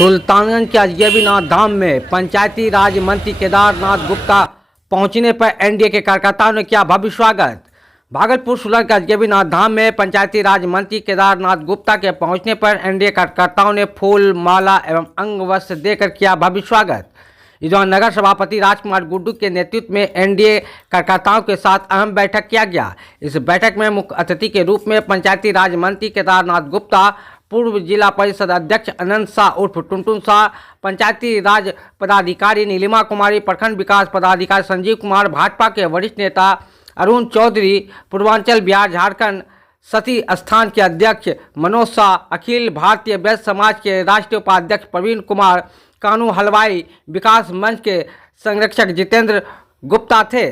सुल्तानगंज के अजगैबीनाथ धाम में पंचायती राज मंत्री केदारनाथ गुप्ता पहुंचने पर एनडीए के कार्यकर्ताओं ने किया भव्य स्वागत। भागलपुर सुलह के अजगैबीनाथ धाम में पंचायती राज मंत्री केदारनाथ गुप्ता के पहुंचने पर एनडीए कार्यकर्ताओं ने फूल माला एवं अंग वस्त्र देकर किया भव्य स्वागत। इस दौरान नगर सभापति राजकुमार गुड्डू के नेतृत्व में एनडीए कार्यकर्ताओं के साथ अहम बैठक किया गया। इस बैठक में मुख्य अतिथि के रूप में पंचायती राज मंत्री केदारनाथ गुप्ता, पूर्व जिला परिषद अध्यक्ष अनंत शाह उर्फ टुनटुन शाह, पंचायती राज पदाधिकारी नीलिमा कुमारी, प्रखंड विकास पदाधिकारी संजीव कुमार, भाजपा के वरिष्ठ नेता अरुण चौधरी, पूर्वांचल बिहार झारखंड सती स्थान के अध्यक्ष मनोज शाह, अखिल भारतीय वैश्य समाज के राष्ट्रीय उपाध्यक्ष प्रवीण कुमार, कानू हलवाई विकास मंच के संरक्षक जितेंद्र गुप्ता थे।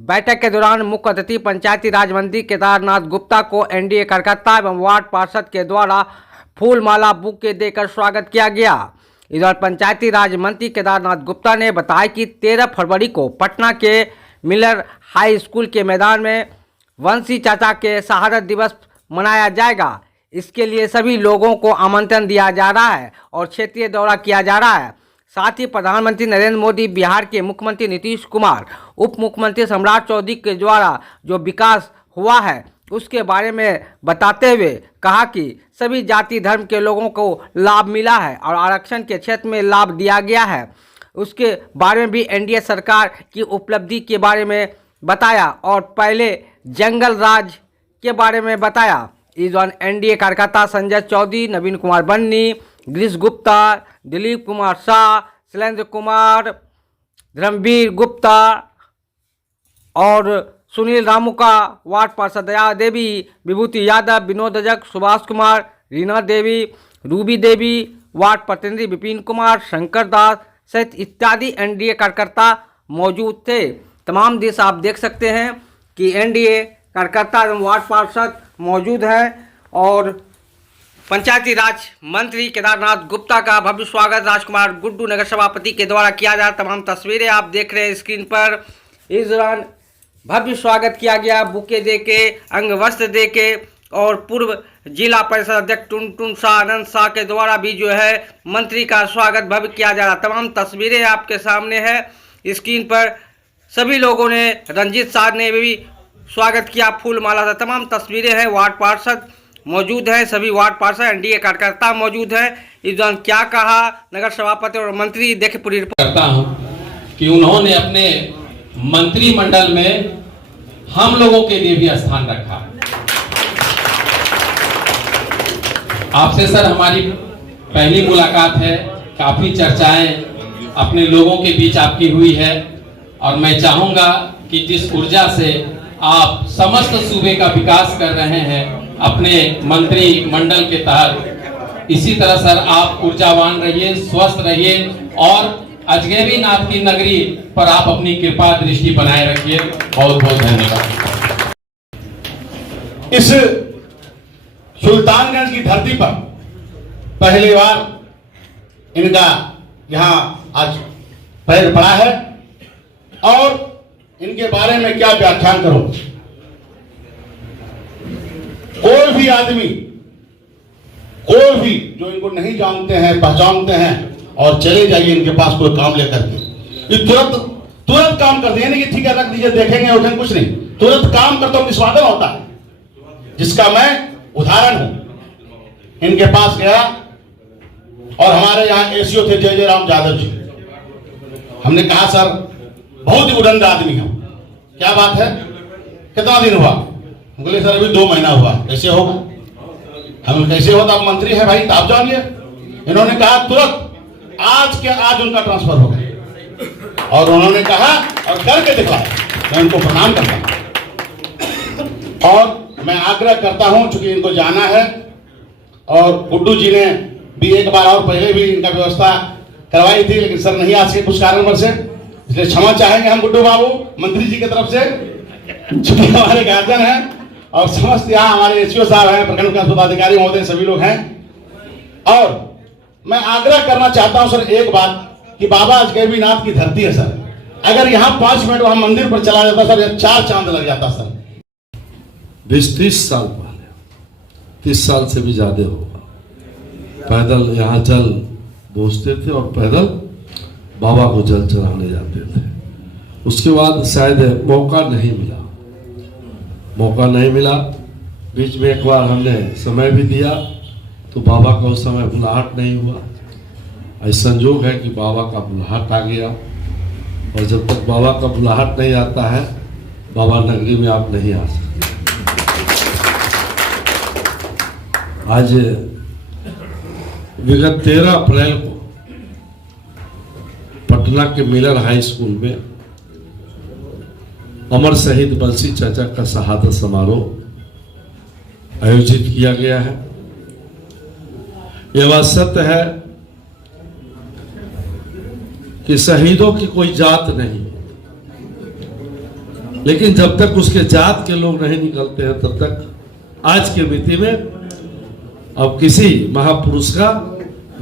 बैठक के दौरान मुख्य अतिथि पंचायती राज मंत्री केदारनाथ गुप्ता को एनडीए कार्यकर्ता एवं वार्ड पार्षद के द्वारा फूल माला बुके देकर स्वागत किया गया। इस दौरान पंचायती राज मंत्री केदारनाथ गुप्ता ने बताया कि 13 फरवरी को पटना के मिलर हाई स्कूल के मैदान में वंशी चाचा के शहादत दिवस मनाया जाएगा। इसके लिए सभी लोगों को आमंत्रण दिया जा रहा है और क्षेत्रीय दौरा किया जा रहा है। साथ ही प्रधानमंत्री नरेंद्र मोदी, बिहार के मुख्यमंत्री नीतीश कुमार, उप मुख्यमंत्री सम्राट चौधरी के द्वारा जो विकास हुआ है उसके बारे में बताते हुए कहा कि सभी जाति धर्म के लोगों को लाभ मिला है और आरक्षण के क्षेत्र में लाभ दिया गया है। उसके बारे में भी एनडीए सरकार की उपलब्धि के बारे में बताया और पहले जंगल राज के बारे में बताया। इस दौरान एनडीए कार्यकर्ता संजय चौधरी, नवीन कुमार बन्नी, गिरीश गुप्ता, दिलीप कुमार शाह, शैलेंद्र कुमार, धर्मवीर गुप्ता और सुनील रामुका, वार्ड पार्षद दया देवी, विभूति यादव, विनोद अजक, सुभाष कुमार, रीना देवी, रूबी देवी, वार्ड प्रतिनिधि विपिन कुमार, शंकर दास सहित इत्यादि एनडीए कार्यकर्ता मौजूद थे। तमाम दृश्य आप देख सकते हैं कि एनडीए कार्यकर्ता एवं वार्ड पार्षद मौजूद हैं और पंचायती राज मंत्री केदारनाथ गुप्ता का भव्य स्वागत राजकुमार गुड्डू नगर सभापति के द्वारा किया जा रहा। तमाम तस्वीरें आप देख रहे हैं स्क्रीन पर। इस दौरान भव्य स्वागत किया गया बुके देके, अंग वस्त्र देके और पूर्व जिला परिषद अध्यक्ष टुनटुन शाह, अनंत शाह के द्वारा भी जो है मंत्री का स्वागत भव्य किया जा रहा। तमाम तस्वीरें आपके सामने है स्क्रीन पर। सभी लोगों ने, रंजीत शाह ने भी स्वागत किया फूल माला से। तमाम तस्वीरें हैं, वार्ड पार्षद मौजूद हैं, सभी वार्ड पार्षद एनडीए कार्यकर्ता मौजूद हैं। इस दौरान क्या कहा नगर सभापति और मंत्री, देखे पूरी रिपोर्ट करता हूं कि उन्होंने अपने मंत्रिमंडल में हम लोगों के लिए भी स्थान रखा। आपसे सर हमारी पहली मुलाकात है, काफी चर्चाएं अपने लोगों के बीच आपकी हुई है और मैं चाहूंगा कि जिस ऊर्जा से आप समस्त सूबे का विकास कर रहे हैं अपने मंत्रिमंडल के तहत, इसी तरह सर आप ऊर्जावान रहिए, स्वस्थ रहिए और अजगैबीनाथ की नगरी पर आप अपनी कृपा दृष्टि बनाए रखिए। बहुत बहुत धन्यवाद। इस सुल्तानगंज की धरती पर पहली बार इनका यहाँ आज पैर पड़ा है और इनके बारे में क्या व्याख्यान करूं। कोई भी आदमी, कोई भी जो इनको नहीं जानते हैं, पहचानते हैं और चले जाइए इनके पास कोई काम लेकर के, ये तुरंत काम करते हैं। नहीं कि ठीक है रख दीजिए, देखेंगे उठेंगे, कुछ नहीं, तुरंत काम करते निष्पादन होता है, जिसका मैं उदाहरण हूं। इनके पास गया और हमारे यहाँ एसीओ थे जय राम यादव जी। हमने कहा सर बहुत ही उड़ंद आदमी हो, क्या बात है, कितना दिन हुआ? बोले सर अभी 2 महीना हुआ। कैसे होगा? हम कैसे होता, आप मंत्री हैं भाई, तो आप जानिए। इन्होंने कहा तुरंत आज के आज उनका ट्रांसफर हो गया और उन्होंने कहा और करके दिखाया। मैं उनको प्रणाम करता हूं और मैं आग्रह करता हूं, चूंकि इनको जाना है और गुड्डू जी ने भी एक बार और पहले भी इनका व्यवस्था करवाई थी, लेकिन सर नहीं आ सके कुछ कारणवश से, इसलिए क्षमा चाहेंगे हम गुड्डू बाबू मंत्री जी की तरफ से, चूंकि हमारे गार्जियन हैं और समस्त यहाँ हमारे एसपीओ साहब हैं, प्रखंड विकास पदाधिकारी महोदय, सभी लोग हैं। और मैं आग्रह करना चाहता हूं सर एक बात कि बाबा अजगैबीनाथ की धरती है सर, अगर यहाँ 5 मिनट वहां मंदिर पर चला जाता सर, 4 चांद लग जाता सर। 20-30 साल पहले, 30 साल से भी ज्यादा होगा, पैदल यहाँ चल पहुंचते थे और पैदल बाबा को जल चढ़ाने जाते थे। उसके बाद शायद मौका नहीं मिला। बीच में एक बार हमने समय भी दिया तो बाबा का उस समय बुलाहट नहीं हुआ। ऐसा संजोग है कि बाबा का बुलाहट आ गया, और जब तक बाबा का बुलाहट नहीं आता है बाबा नगरी में आप नहीं आ सकते। आज विगत 13 अप्रैल को पटना के मिलर हाई स्कूल में अमर शहीद बंसी चाचा का शहादत समारोह आयोजित किया गया है। यह बात सत्य है कि शहीदों की कोई जात नहीं, लेकिन जब तक उसके जात के लोग नहीं निकलते हैं तब तक आज के मिति में अब किसी महापुरुष का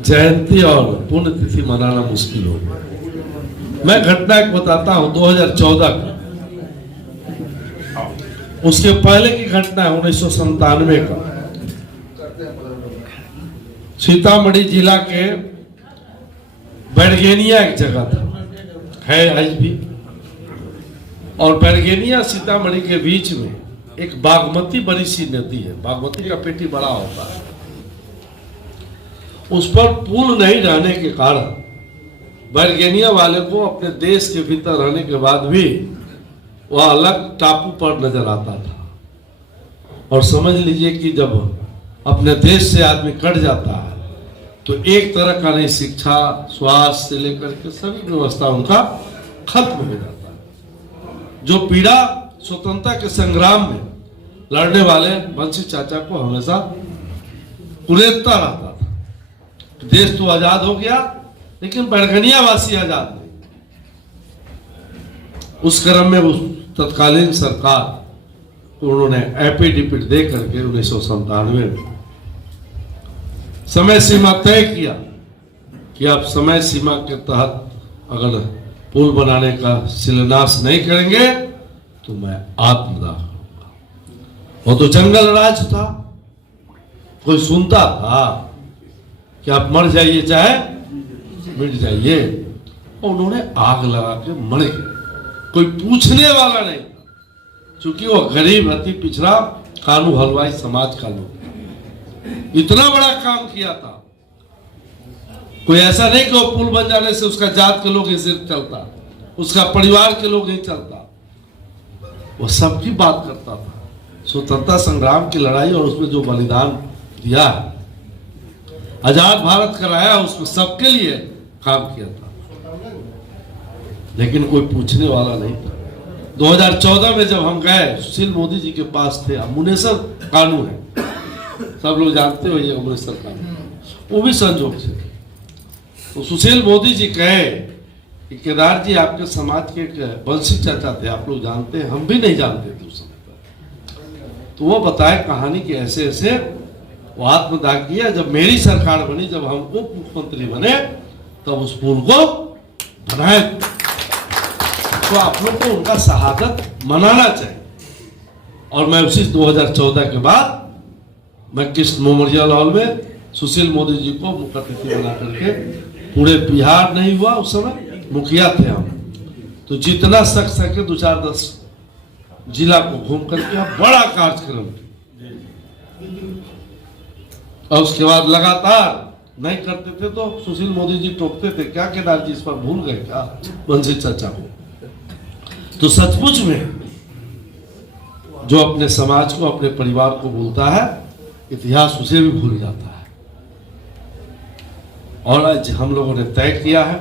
जयंती और पुण्यतिथि मनाना मुश्किल होगा। मैं घटना एक बताता हूं 2014 का। उसके पहले की घटना है 1997 का। सीतामढ़ी जिला के बैरगेनिया एक जगह था, है आज भी, और बैरगेनिया सीतामढ़ी के बीच में एक बागमती बड़ी सी नदी है। बागमती का पेटी बड़ा होता है। उस पर पुल नहीं रहने के कारण बैरगेनिया वाले को अपने देश के भीतर रहने के बाद भी वह अलग टापू पर नजर आता था। और समझ लीजिए कि जब अपने देश से आदमी कट जाता है तो एक तरह का नहीं, शिक्षा, स्वास्थ्य से लेकर के सभी व्यवस्था उनका खत्म हो जाता है। जो पीड़ा स्वतंत्रता के संग्राम में लड़ने वाले बंसी चाचा को हमेशा कुरेदता रहता था। देश तो आजाद हो गया लेकिन बैरगनिया वासी आजाद नहीं। उस क्रम में उस तत्कालीन सरकार को उन्होंने एफिडेविट दे करके 1997 में समय सीमा तय किया कि आप समय सीमा के तहत अगर पुल बनाने का शिलान्यास नहीं करेंगे तो मैं आत्मदाह करूंगा। वो तो जंगल राज था, कोई सुनता था कि आप मर जाइए चाहे मिट जाइए। और उन्होंने आग लगा के मर गए, कोई पूछने वाला नहीं था, क्योंकि वो गरीब अति पिछड़ा कानू हलवाई समाज का लोग इतना बड़ा काम किया था। कोई ऐसा नहीं कि वो पुल बन जाने से उसका जात के लोग ही सिर्फ चलता, उसका परिवार के लोग नहीं चलता। वो सबकी बात करता था, स्वतंत्रता संग्राम की लड़ाई और उसमें जो बलिदान दिया, आजाद भारत कराया, उसको सबके लिए काम किया था। लेकिन कोई पूछने वाला नहीं था। 2014 में जब हम गए, सुशील मोदी जी के पास थे, मुनेसर कानून है, सब लोग जानते हो ये मुनेसर कानून, वो भी संजोग से। तो सुशील मोदी जी कहे कि केदार जी आपके समाज के एक बंसी चाचा थे, आप लोग जानते हैं, हम भी नहीं जानते थे उस समय पर। तो वो बताए कहानी कि ऐसे ऐसे वो आत्मदाह किया। जब मेरी सरकार बनी, जब हम उप मुख्यमंत्री बने, तब उस पुल को बनाए। तो आप लोग को उनका शहादत मनाना चाहिए। और मैं उसी 2014 के बाद मैं कृष्ण मेमोरियल हॉल में सुशील मोदी जी को मुख्य अतिथि बना करके, पूरे बिहार नहीं हुआ उस समय, मुखिया थे हम, तो जितना सके 2-4-10 जिला को घूम करके बड़ा कार्यक्रम। और उसके बाद लगातार नहीं करते थे तो सुशील मोदी जी टोकते थे, क्या केदार जी इस पर भूल गए क्या बंसी चाचा को। तो सचमुच में जो अपने समाज को, अपने परिवार को भूलता है, इतिहास उसे भी भूल जाता है। और आज हम लोगों ने तय किया है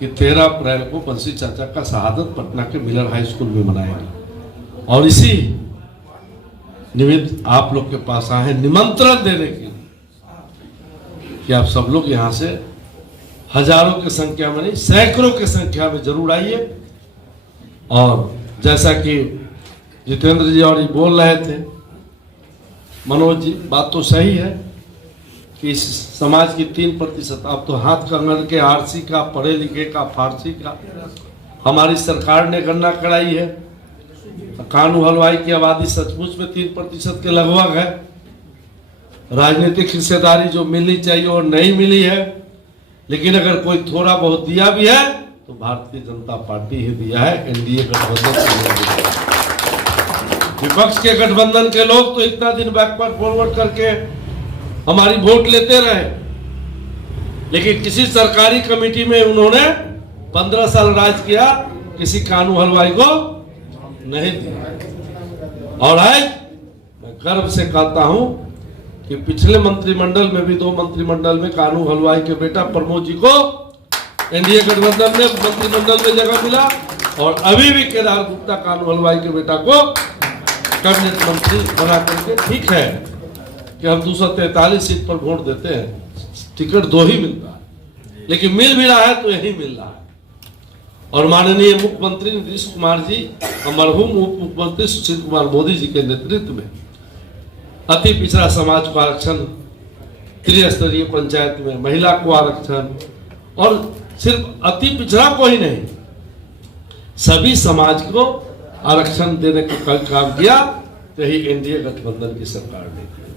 कि 13 अप्रैल को बंसी चाचा का शहादत पटना के मिलर हाई स्कूल में मनाएंगे। और इसी निमित्त आप लोग के पास आए हैं निमंत्रण देने के लिए कि आप सब लोग यहाँ से हजारों की संख्या में नहीं, सैकड़ों की संख्या में जरूर आइए। और जैसा कि जितेंद्र जी और ये बोल रहे थे, मनोज जी, बात तो सही है कि इस समाज की 3%, अब तो हाथ कंगन के आरसी का, पढ़े लिखे का, फारसी का हमारी सरकार ने गणना कराई है। कानू हलवाई की आबादी सचमुच में 3% के लगभग है। राजनीतिक हिस्सेदारी जो मिलनी चाहिए और नहीं मिली है, लेकिन अगर कोई थोड़ा बहुत दिया भी है तो भारतीय जनता पार्टी ही दिया है, एनडीए गठबंधन ने दिया है। विपक्ष के गठबंधन के लोग तो इतना दिन बैकवर्ड फॉरवर्ड करके हमारी वोट लेते रहे, लेकिन किसी सरकारी कमेटी में उन्होंने 15 साल राज किया, किसी कानू हलवाई को नहीं दिया। और आज मैं गर्व से कहता हूं कि पिछले मंत्रिमंडल में भी 2 मंत्रिमंडल में कानू हलवाई के बेटा प्रमोद जी को एनडीए गठबंधन में मंत्रिमंडल में जगह मिला, और अभी भी केदार गुप्ता कानू हलवाई के बेटा को कैबिनेट मंत्री बना करके, ठीक है कि हम 243 सीट पर वोट देते हैं, टिकट 2 ही मिलता है, लेकिन मिल भी रहा है तो यही मिल रहा है। और माननीय मुख्यमंत्री नीतीश कुमार जी और मरहूम उप मुख्यमंत्री सुशील कुमार मोदी जी के नेतृत्व में अति पिछड़ा समाज को आरक्षण, त्रिस्तरीय पंचायत में महिला को आरक्षण, और सिर्फ अति पिछड़ा को ही नहीं, सभी समाज को आरक्षण देने का काम किया, तो यही एनडीए गठबंधन की सरकार ने किया।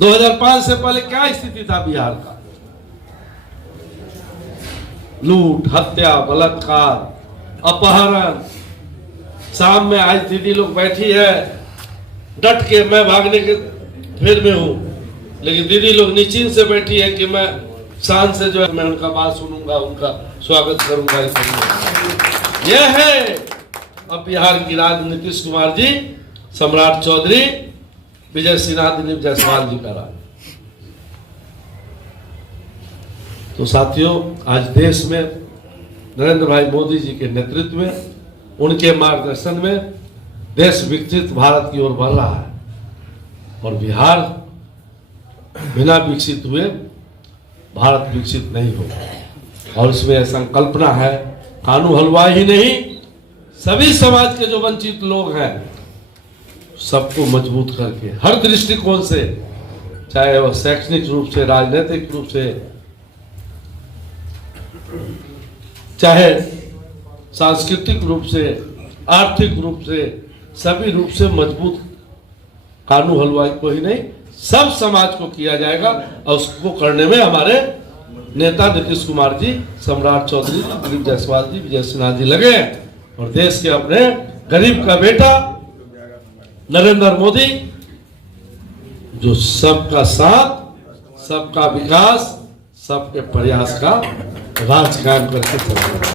2005 से पहले क्या स्थिति था बिहार का? लूट, हत्या, बलात्कार, अपहरण। शाम में आज दीदी लोग बैठी है डट के, मैं भागने के फेर में हूं, लेकिन दीदी लोग निश्चिंत से बैठी है कि मैं शान से जो है मैं उनका बात सुनूंगा, उनका स्वागत करूंगा। यह है अब बिहार की राज नीतीश कुमार जी, सम्राट चौधरी, विजय सिन्हा, दिलीप जायसवाल जी का राज। तो साथियों, आज देश में नरेंद्र भाई मोदी जी के नेतृत्व में, उनके मार्गदर्शन में देश विकसित भारत की ओर बढ़ रहा है, और बिहार बिना विकसित हुए भारत विकसित नहीं होगा। और इसमें संकल्पना है, कानू हलवाई ही नहीं, सभी समाज के जो वंचित लोग हैं सबको मजबूत करके हर दृष्टिकोण से, चाहे वह शैक्षणिक रूप से, राजनीतिक रूप से, चाहे सांस्कृतिक रूप से, आर्थिक रूप से, सभी रूप से मजबूत कानू हलवाई को ही नहीं, सब समाज को किया जाएगा। और उसको करने में हमारे नेता नीतीश कुमार जी, सम्राट चौधरी, दिलीप जायसवाल जी, विजय सिन्हा जी लगे हैं, और देश के अपने गरीब का बेटा नरेंद्र मोदी, जो सबका साथ, सबका विकास, सबके प्रयास का राज कायम करके चल रहा है।